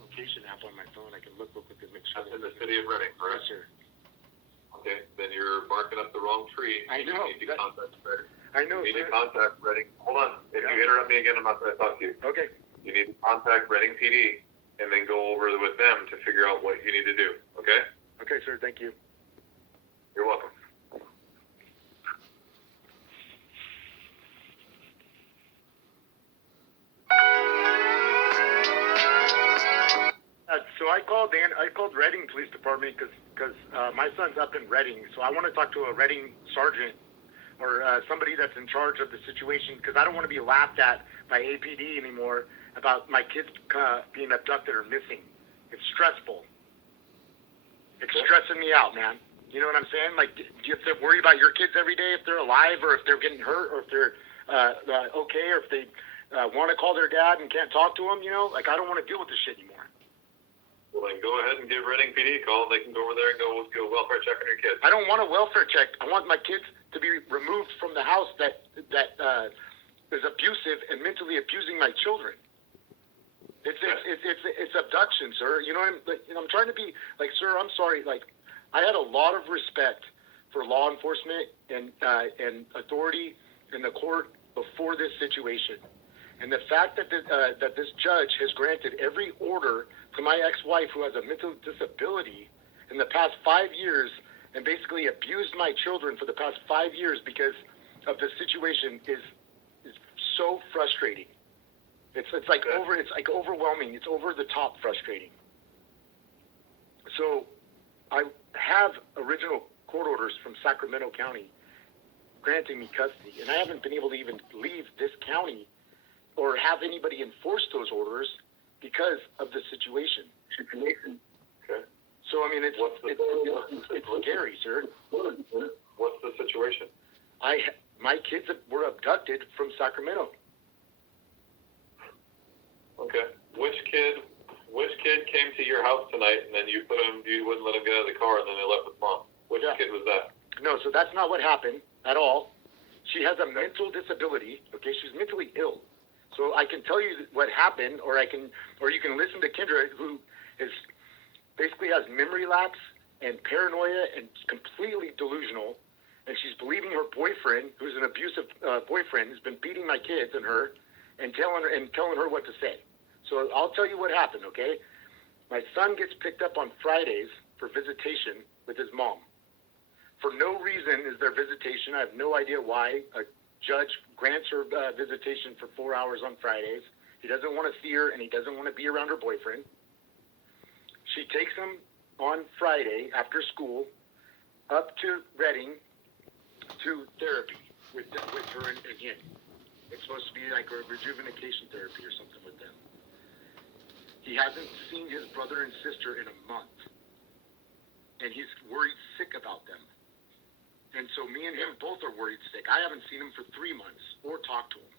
location app on my phone. I can look real quick and make sure. That's in the city of Reading, correct? Yes, sir. Okay, then you're barking up the wrong tree. I know. You need to contact Reading. I know. You need to contact Reading. Hold on. If you interrupt me again, I'm not going to talk to you. Okay. You need to contact Reading PD and then go over with them to figure out what you need to do. Okay? Okay, sir. Thank you. You're welcome. So I called Reading Police Department because my son's up in Reading. So I want to talk to a Reading sergeant or somebody that's in charge of the situation because I don't want to be laughed at by APD anymore about my kids being abducted or missing. It's stressful. It's stressing me out, man. You know what I'm saying? Like, do you have to worry about your kids every day if they're alive or if they're getting hurt or if they're okay or if they want to call their dad and can't talk to him, you know? Like, I don't want to deal with this shit anymore. Well, then go ahead and give Reading PD a call. They can go over there and go do a welfare check on your kids. I don't want a welfare check. I want my kids to be removed from the house that is abusive and mentally abusing my children. It's abduction, sir. You know what I'm trying to be like, sir. I'm sorry. Like, I had a lot of respect for law enforcement and authority in the court before this situation, and the fact that this judge has granted every order to my ex-wife who has a mental disability in the past 5 years and basically abused my children for the past 5 years because of the situation is so frustrating. It's like overwhelming. It's over the top frustrating. So I have original court orders from Sacramento County granting me custody, and I haven't been able to even leave this county or have anybody enforce those orders because of the situation. Okay. So I mean, it's scary, sir. What's the situation? My kids were abducted from Sacramento. Okay. Which kid came to your house tonight and then you wouldn't let him get out of the car and then they left with mom? Which kid was that? No, so that's not what happened at all. She has a mental disability. Okay, she's mentally ill. So I can tell you what happened, or you can listen to Kendra, who is basically has memory lapse and paranoia and completely delusional, and she's believing her boyfriend, who's an abusive boyfriend, who's been beating my kids and her, and telling her what to say. So I'll tell you what happened. Okay, my son gets picked up on Fridays for visitation with his mom. For no reason is there visitation. I have no idea why. A judge grants her visitation for 4 hours on Fridays. He doesn't want to see her, and he doesn't want to be around her boyfriend. She takes him on Friday after school up to Reading to therapy with her again. It's supposed to be like a rejuvenation therapy or something with them. He hasn't seen his brother and sister in a month, and he's worried sick about them. And so me and him both are worried sick. I haven't seen him for 3 months or talked to him.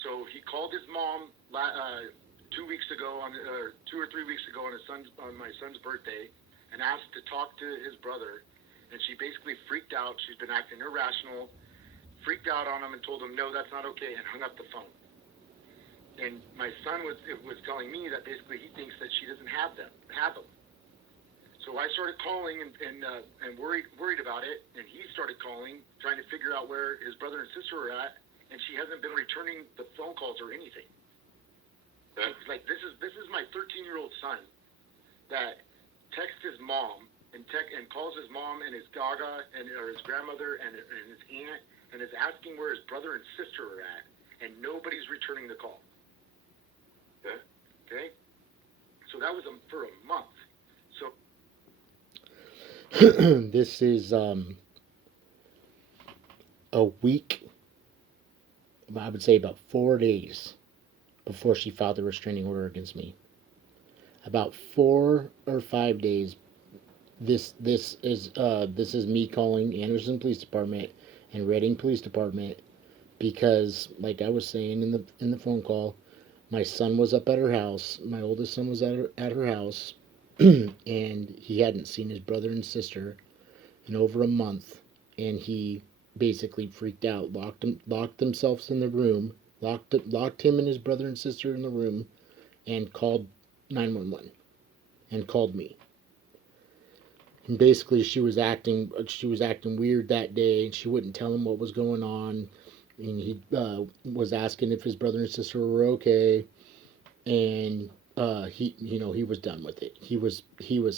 So he called his mom 2 weeks ago, 2 or 3 weeks ago on my son's birthday, and asked to talk to his brother. And she basically freaked out. She's been acting irrational, freaked out on him, and told him, no, that's not okay, and hung up the phone. And my son was telling me that basically he thinks that she doesn't have him. So I started calling and worried about it, and he started calling, trying to figure out where his brother and sister are at, and she hasn't been returning the phone calls or anything. Okay. Like this is my 13-year-old son that texts his mom and calls his mom and his gaga or his grandmother and his aunt and is asking where his brother and sister are at, and nobody's returning the call. Okay. Okay. So that was for a month. So. This is a week, I would say about 4 days before she filed the restraining order against me. About 4 or 5 days. This is me calling Anderson Police Department and Reading Police Department because, like I was saying in the phone call, my son was up at her house. My oldest son was at her house. And he hadn't seen his brother and sister in over a month, and he basically freaked out, locked themselves in the room, locked him and his brother and sister in the room, and called 911 and called me. And basically, she was acting weird that day, and she wouldn't tell him what was going on. And he was asking if his brother and sister were okay, and he was done with it. He was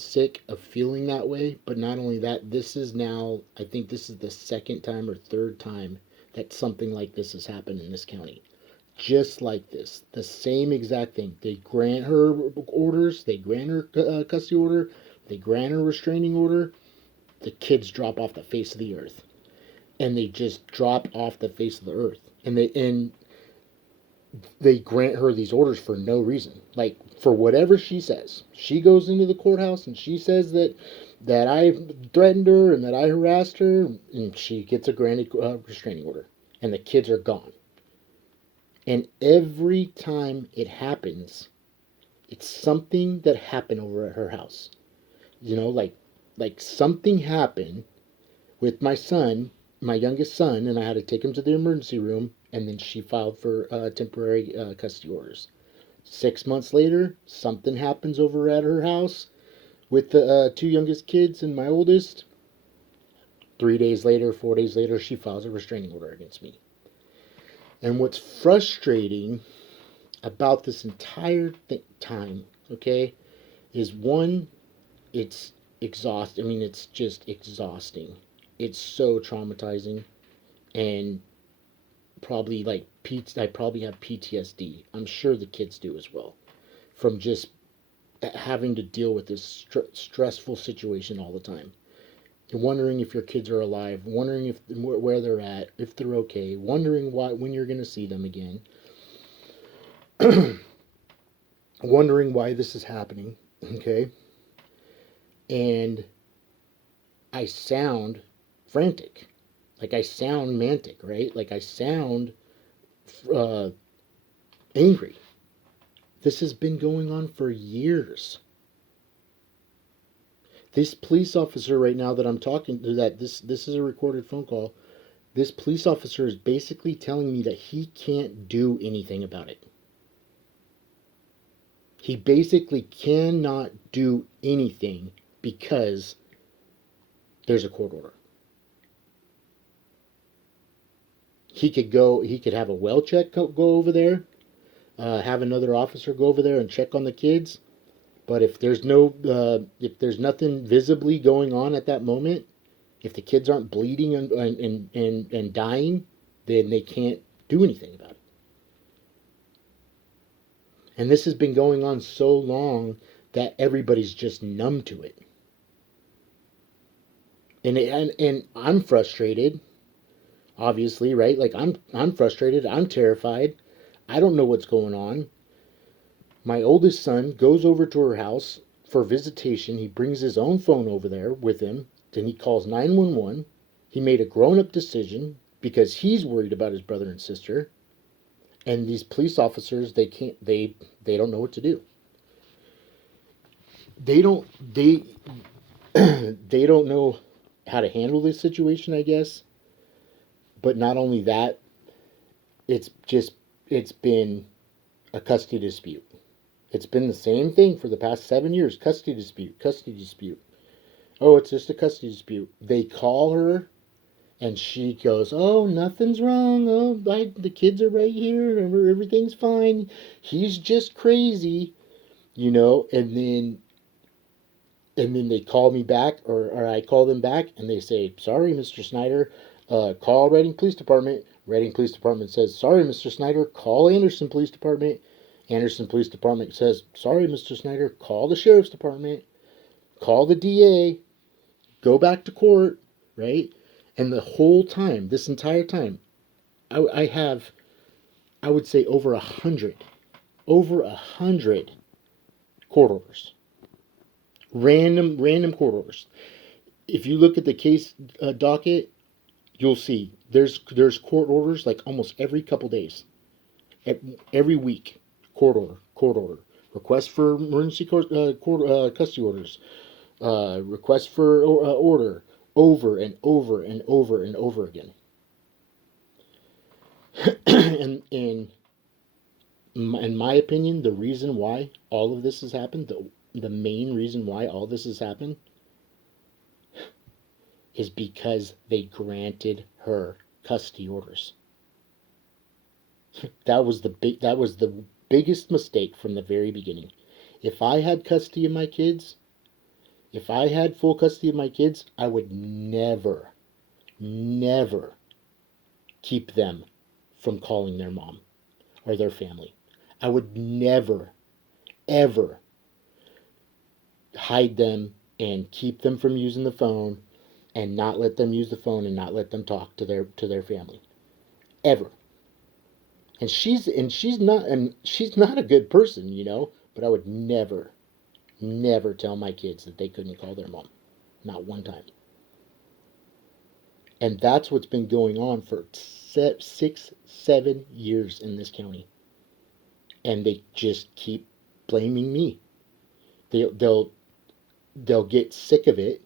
sick of feeling that way. But not only that, this is now, I think this is the second time or third time that something like this has happened in this county. Just like this, the same exact thing. They grant her orders, they grant her custody order, they grant her restraining order. The kids drop off the face of the earth, and they just drop off the face of the earth, and they grant her these orders for no reason, like for whatever she says. She goes into the courthouse and she says that I threatened her and that I harassed her, and she gets a granted restraining order, and the kids are gone. And every time it happens, it's something that happened over at her house. Like something happened with my son, my youngest son, and I had to take him to the emergency room, and then she filed for temporary custody orders. 6 months later, something happens over at her house with the two youngest kids and my oldest. 3 days later, 4 days later, she files a restraining order against me. And what's frustrating about this entire time, okay, is one, it's exhausting. I mean, it's just exhausting. It's so traumatizing, and probably I probably have PTSD. I'm sure the kids do as well, from just having to deal with this stressful situation all the time. You're wondering if your kids are alive, wondering if where they're at, if they're okay, wondering when you're going to see them again, wondering why this is happening, okay? And I sound frantic. Like I sound mantic, right? Like I sound angry. This has been going on for years. This police officer right now that I'm talking to, that this is a recorded phone call. This police officer is basically telling me that he can't do anything about it. He basically cannot do anything because there's a court order. He could have a well check go over there, have another officer go over there and check on the kids. But if there's nothing visibly going on at that moment, if the kids aren't bleeding and dying, then they can't do anything about it. And this has been going on so long that everybody's just numb to it. And I'm frustrated, obviously, right? Like I'm frustrated, I'm terrified. I don't know what's going on. My oldest son goes over to her house for visitation. He brings his own phone over there with him. Then he calls 911. He made a grown-up decision because he's worried about his brother and sister. And these police officers, they don't know what to do. They don't know how to handle this situation, I guess. But not only that, it's been a custody dispute. It's been the same thing for the past 7 years. Custody dispute. Oh, it's just a custody dispute. They call her, and she goes, "Oh, nothing's wrong. Oh, the kids are right here. Everything's fine. He's just crazy," And then they call me back, or I call them back, and they say, "Sorry, Mr. Snyder. Call Reading Police Department." Reading Police Department says, "Sorry, Mr. Snyder. Call Anderson Police Department." Anderson Police Department says, "Sorry, Mr. Snyder. Call the Sheriff's Department. Call the DA. Go back to court," right? And the whole time, this entire time, I have, I would say, over 100 court orders. Random court orders. If you look at the case docket, you'll see there's court orders like almost every couple days. Every week, court order. Request for emergency custody orders. Request for order over and over and over and over again. and in my opinion, the reason why all of this has happened, the main reason why all this has happened, is because they granted her custody orders. That was the biggest mistake from the very beginning. If I had custody of my kids, if I had full custody of my kids, I would never, never keep them from calling their mom or their family. I would never, ever hide them and keep them from using the phone and not let them use the phone and not let them talk to their family. Ever. And she's not a good person, you know, but I would never, never tell my kids that they couldn't call their mom. Not one time. And that's what's been going on for 6, 7 years in this county. And they just keep blaming me. They'll get sick of it,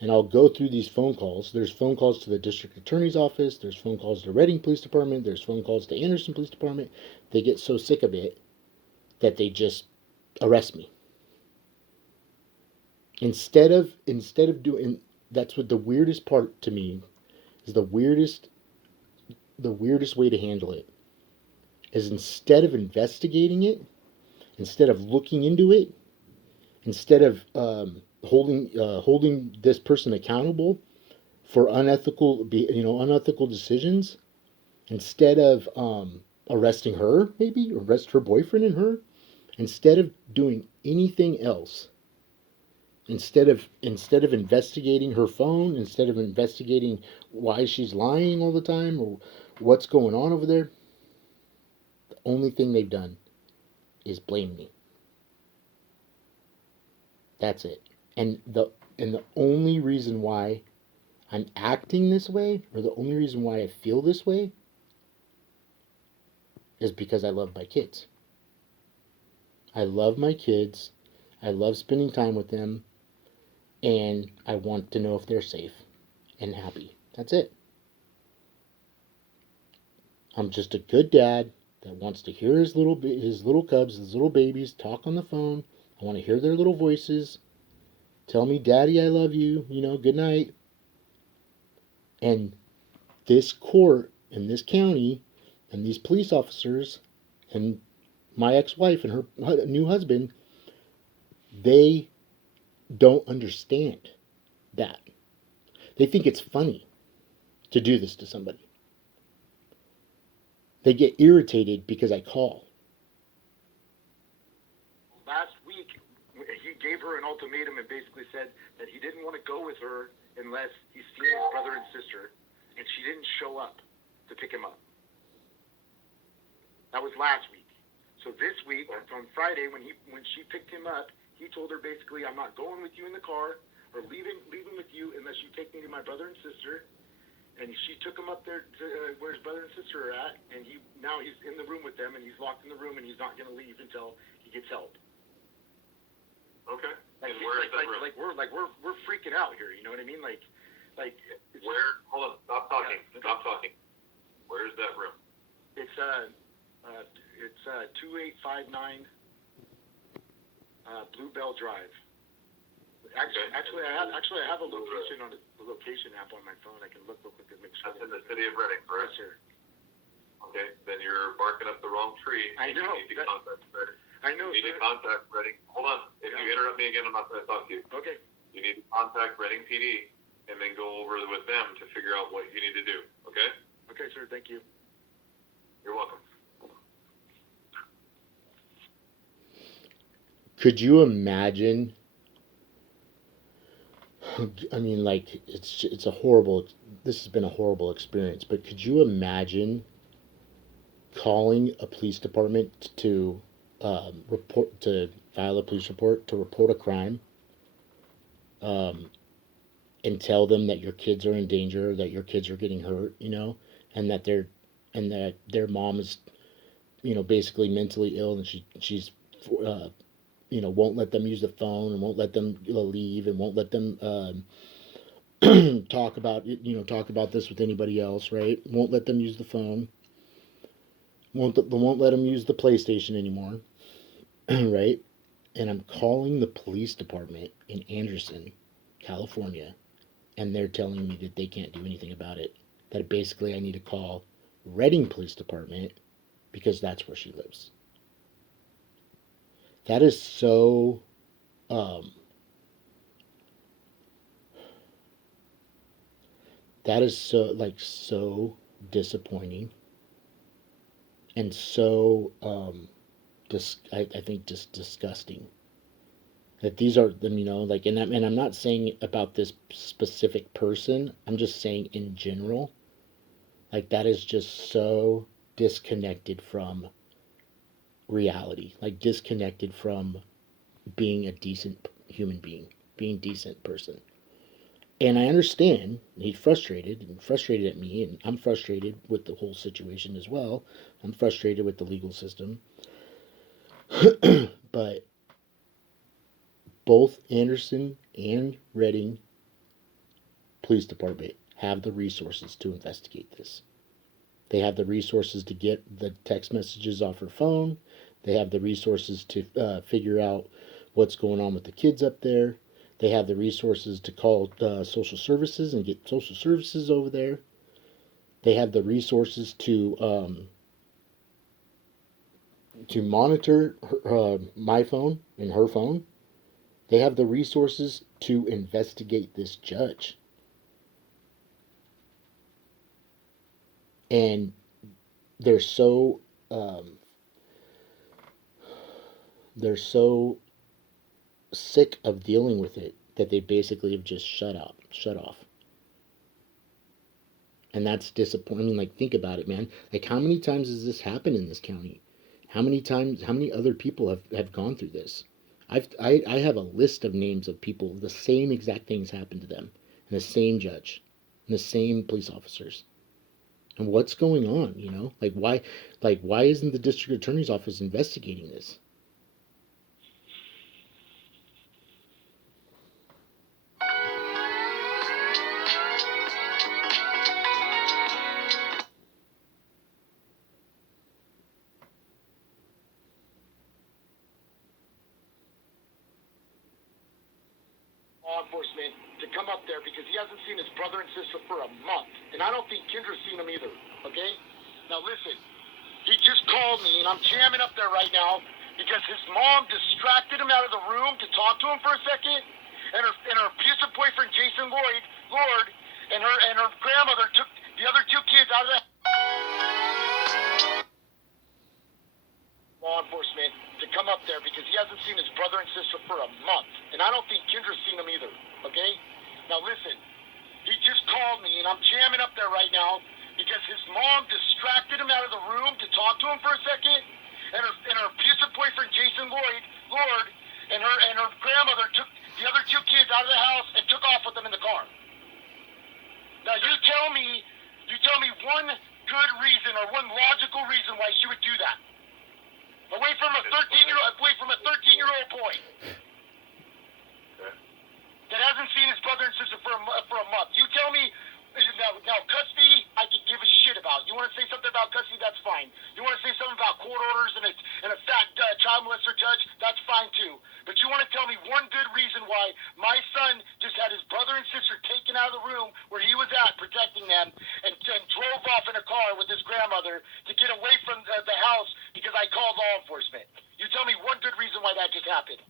and I'll go through these phone calls. There's phone calls to the district attorney's office. There's phone calls to Reading Police Department. There's phone calls to Anderson Police Department. They get so sick of it that they just arrest me. Instead of doing, that's what the weirdest part to me is. The weirdest way to handle it is, instead of investigating it, instead of looking into it, instead of holding this person accountable for unethical decisions, instead of arresting her, maybe arrest her boyfriend and her, instead of doing anything else, instead of investigating her phone, instead of investigating why she's lying all the time or what's going on over there, the only thing they've done is blame me. That's it. And the only reason why I'm acting this way, or the only reason why I feel this way, is because I love my kids. I love my kids. I love spending time with them. And I want to know if they're safe and happy. That's it. I'm just a good dad that wants to hear his little cubs, his little babies talk on the phone. I want to hear their little voices. Tell me, Daddy, I love you. Good night. And this court in this county and these police officers and my ex-wife and her new husband, they don't understand that. They think it's funny to do this to somebody. They get irritated because I call. Last week, he gave her an ultimatum and basically said that he didn't want to go with her unless he's seen his brother and sister, and she didn't show up to pick him up. That was last week. So this week, on Friday, when she picked him up, he told her basically, I'm not going with you in the car or leaving with you unless you take me to my brother and sister. And she took him up there to where his brother and sister are at, and now he's in the room with them, and he's locked in the room, and he's not going to leave until he gets help. Okay. Like, and where is that room? We're freaking out here. You know what I mean? Like where? Hold on. Stop talking. Yeah, okay. Stop talking. Where is that room? It's 2859 Bluebell Drive. Actually, I have a location on the location app on my phone. I can look real quick and make sure. That's in the city of Reading, correct? Yes, sir. Okay, then you're barking up the wrong tree. I know. You need to contact Reading. I know. You need to contact Reading. Hold on. If you interrupt me again, I'm not going to talk to you. Okay. You need to contact Reading PD and then go over with them to figure out what you need to do. Okay? Okay, sir. Thank you. You're welcome. Could you imagine? I mean, like, it's a horrible. This has been a horrible experience. But could you imagine calling a police department to file a police report, to report a crime, and tell them that your kids are in danger, that your kids are getting hurt, and that their mom is, basically mentally ill, and she's won't let them use the phone, and won't let them leave, and won't let them talk about this with anybody else, right? Won't let them use the phone. won't let him use the PlayStation anymore, right? And I'm calling the police department in Anderson, California, and they're telling me that they can't do anything about it. That basically I need to call Reading Police Department because that's where she lives. That is so um, that is so disappointing and so I think just disgusting that these are them, like, and I'm not saying about this specific person, I'm just saying in general, like, that is just so disconnected from reality, like disconnected from being a decent human being a decent person. And I understand he's frustrated at me, and I'm frustrated with the whole situation as well. I'm frustrated with the legal system. But both Anderson and Reading Police Department have the resources to investigate this. They have the resources to get the text messages off her phone. They have the resources to figure out what's going on with the kids up there. They have the resources to call social services and get social services over there. They have the resources to monitor my phone and her phone. They have the resources to investigate this judge. And they're so um, they're so sick of dealing with it that they basically have just shut off. And that's disappointing. Like, think about it, man. Like, how many times has this happened in this county? How many other people have gone through this? I have a list of names of people, the same exact things happened to them, and the same judge, and the same police officers. And what's going on, Like, why isn't the district attorney's office investigating this? Law enforcement to come up there because he hasn't seen his brother and sister for a month. And I don't think Kendra's seen him either. Okay? Now listen, he just called me and I'm jamming up there right now because his mom distracted him out of the room to talk to him for a second. And her abusive boyfriend Jason Lord and her grandmother took the other two kids out of the law enforcement to come up there because he hasn't seen his brother and sister for a month. And I don't think Kendra's seen him either. Okay? Now listen, he just called me and I'm jamming up there right now because his mom distracted him out of the room to talk to him for a second. And her abusive boyfriend Jason Lord and her grandmother took the other two kids out of the house and took off with them in the car. Now you tell me one good reason or one logical reason why she would do that. Away from a 13-year-old boy that hasn't seen his brother and sister for a month. You tell me now custody I could give a shit about. You want to say something about custody? That's fine. You want to say something about court orders and a fat child molester judge? That's fine too. But you want to tell me one good reason why my son just had his brother and sister taken out of the room where he was at protecting them and drove off in a car with his grandmother to get away from the house because I called law enforcement. You tell me one good reason why that just happened.